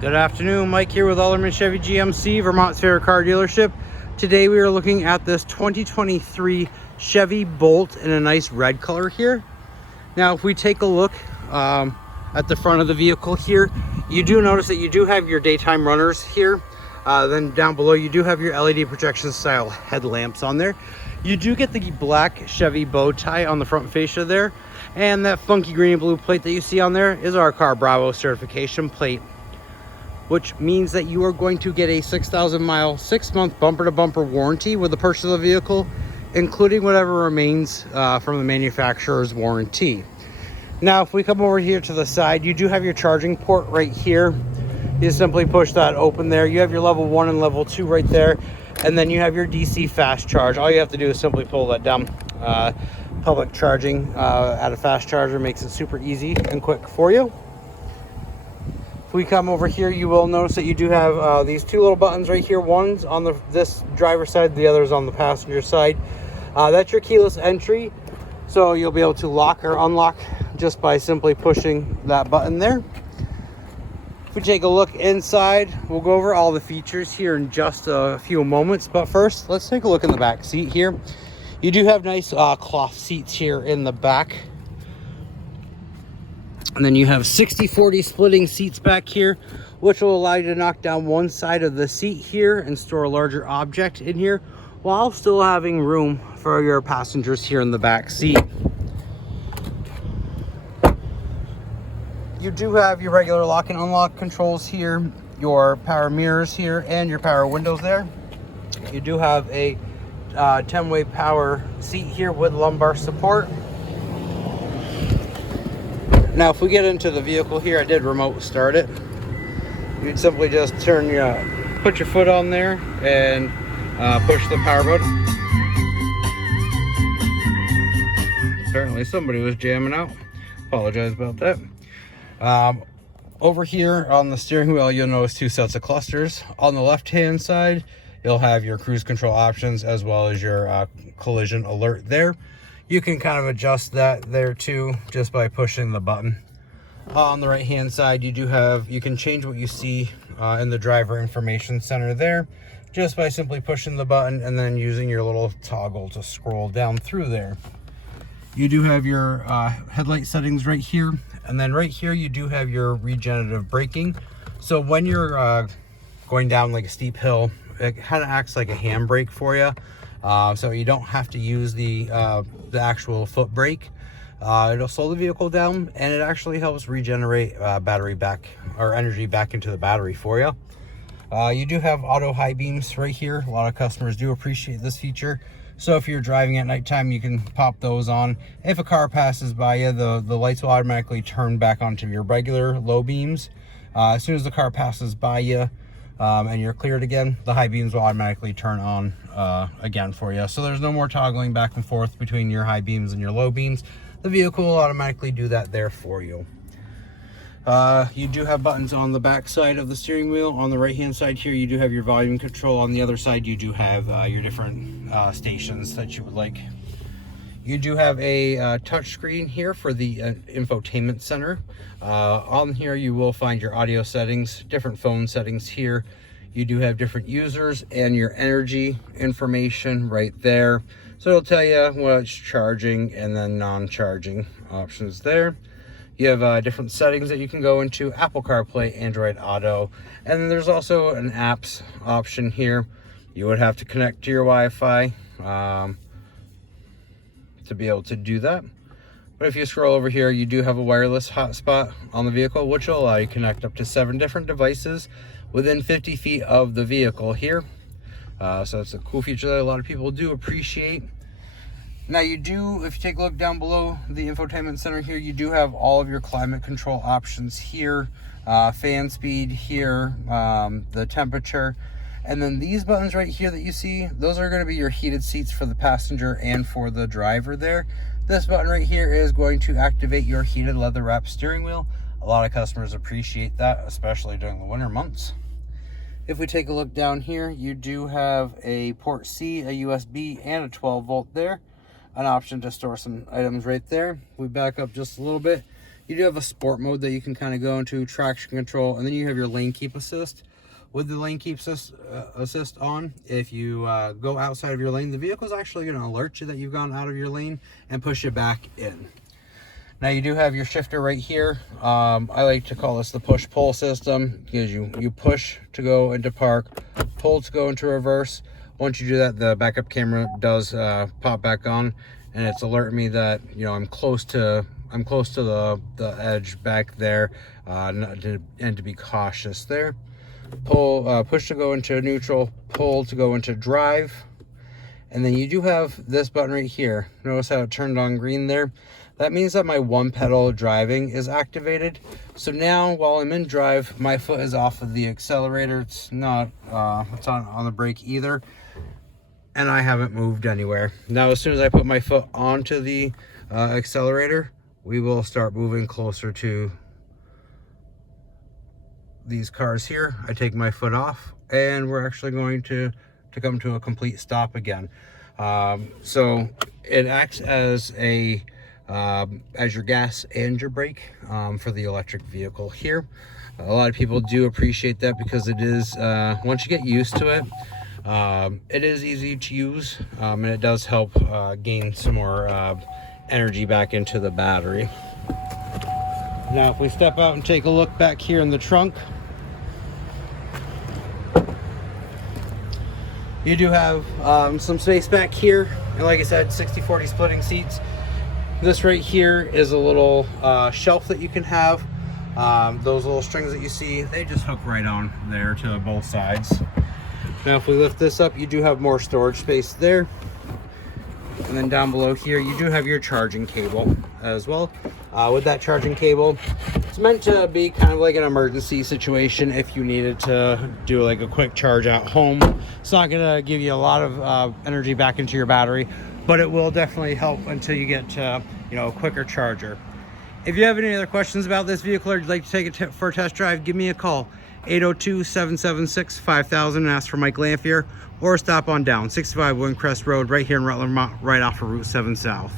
Good afternoon, Mike here with Alderman Chevy GMC, Vermont's favorite car dealership. Today we are looking at this 2023 Chevy Bolt in a nice red color here. Now if we take a look at the front of the vehicle here, you do notice that you do have your daytime runners here. Then down below you do have your LED projection style headlamps on there. You do get the black Chevy bow tie on the front fascia there. And that funky green and blue plate that you see on there is our Car Bravo certification plate, which means that you are going to get a 6,000 mile, 6-month bumper to bumper warranty with the purchase of the vehicle, including whatever remains from the manufacturer's warranty. Now, if we come over here to the side, you do have your charging port right here. You simply push that open there. You have your level 1 and level 2 right there. And then you have your DC fast charge. All you have to do is simply pull that down. Public charging at a fast charger makes it super easy and quick for you. If we come over here, you will notice that you do have these two little buttons right here. One's on this driver's side, the other's on the passenger side. That's your keyless entry, so you'll be able to lock or unlock just by simply pushing that button there. If we take a look inside, we'll go over all the features here in just a few moments. But first, let's take a look in the back seat here. You do have nice cloth seats here in the back. And then you have 60-40 splitting seats back here, which will allow you to knock down one side of the seat here and store a larger object in here, while still having room for your passengers here in the back seat. You do have your regular lock and unlock controls here, your power mirrors here, and your power windows there. You do have a 10-way power seat here with lumbar support. Now, if we get into the vehicle here, I did remote start it. You'd simply just put your foot on there and push the power button. Apparently somebody was jamming out. Apologize about that. Over here on the steering wheel, you'll notice two sets of clusters. On the left-hand side, you'll have your cruise control options as well as your collision alert there. You can kind of adjust that there too, just by pushing the button. On the right hand side, you can change what you see in the driver information center there, just by simply pushing the button and then using your little toggle to scroll down through there. You do have your headlight settings right here, and then right here you do have your regenerative braking. So when you're going down like a steep hill, it kind of acts like a handbrake for you. So you don't have to use the actual foot brake. It'll slow the vehicle down, and it actually helps regenerate battery back, or energy back into the battery for you. You do have auto high beams right here. A lot of customers do appreciate this feature. So if you're driving at nighttime, you can pop those on. If a car passes by you, the lights will automatically turn back onto your regular low beams. As soon as the car passes by you, and you're cleared again, the high beams will automatically turn on again for you. So there's no more toggling back and forth between your high beams and your low beams. The vehicle will automatically do that there for you. You do have buttons on the back side of the steering wheel. On the right hand side here, you do have your volume control. On the other side, you do have your different stations that you would like. You do have a touch screen here for the infotainment center. On here, you will find your audio settings, different phone settings here. You do have different users and your energy information right there. So it'll tell you what's charging and then non-charging options there. You have different settings that you can go into, Apple CarPlay, Android Auto, and then there's also an apps option here. You would have to connect to your Wi-Fi to be able to do that. But if you scroll over here, you do have a wireless hotspot on the vehicle, which will allow you to connect up to 7 different devices within 50 feet of the vehicle here. So it's a cool feature that a lot of people do appreciate. Now you do, if you take a look down below the infotainment center here, you do have all of your climate control options here, fan speed here, the temperature. And then these buttons right here that you see, those are going to be your heated seats for the passenger and for the driver there. This button right here is going to activate your heated leather wrap steering wheel. A lot of customers appreciate that, especially during the winter months. If we take a look down here, you do have a port C, a USB, and a 12 volt there. An option to store some items right there. We back up just a little bit. You do have a sport mode that you can kind of go into, traction control, and then you have your lane keep assist. With the lane keep assist on, if you go outside of your lane, the vehicle is actually going to alert you that you've gone out of your lane and push you back in. Now you do have your shifter right here. I like to call this the push-pull system, because you push to go into park, pull to go into reverse. Once you do that, the backup camera does pop back on, and it's alerting me that, you know, I'm close to the edge back there, and to be cautious there. Pull, push to go into neutral, pull to go into drive, and then you do have this button right here. Notice how it turned on green there? That means that my one pedal driving is activated. So now while I'm in drive, my foot is off of the accelerator. It's not, it's on the brake either, and I haven't moved anywhere. Now as soon as I put my foot onto the accelerator, we will start moving closer to these cars here. I take my foot off, and we're actually going to come to a complete stop again. So it acts as your gas and your brake for the electric vehicle here. A lot of people do appreciate that, because it is, once you get used to it, it is easy to use, and it does help gain some more energy back into the battery. Now if we step out and take a look back here in the trunk, you do have some space back here, and like I said, 60/40 splitting seats. This right here is a little shelf that you can have. Those little strings that you see, they just hook right on there to both sides. Now if we lift this up, you do have more storage space there. And then down below here, you do have your charging cable as well. With that charging cable, it's meant to be kind of like an emergency situation if you needed to do like a quick charge at home. It's not gonna give you a lot of energy back into your battery, but it will definitely help until you get to, you know, a quicker charger. If you have any other questions about this vehicle, or you'd like to take it for a test drive, give me a call, 802-776-5000, and ask for Mike Lanphier, or stop on down 65 Windcrest Road right here in Rutland, right off of Route 7 South.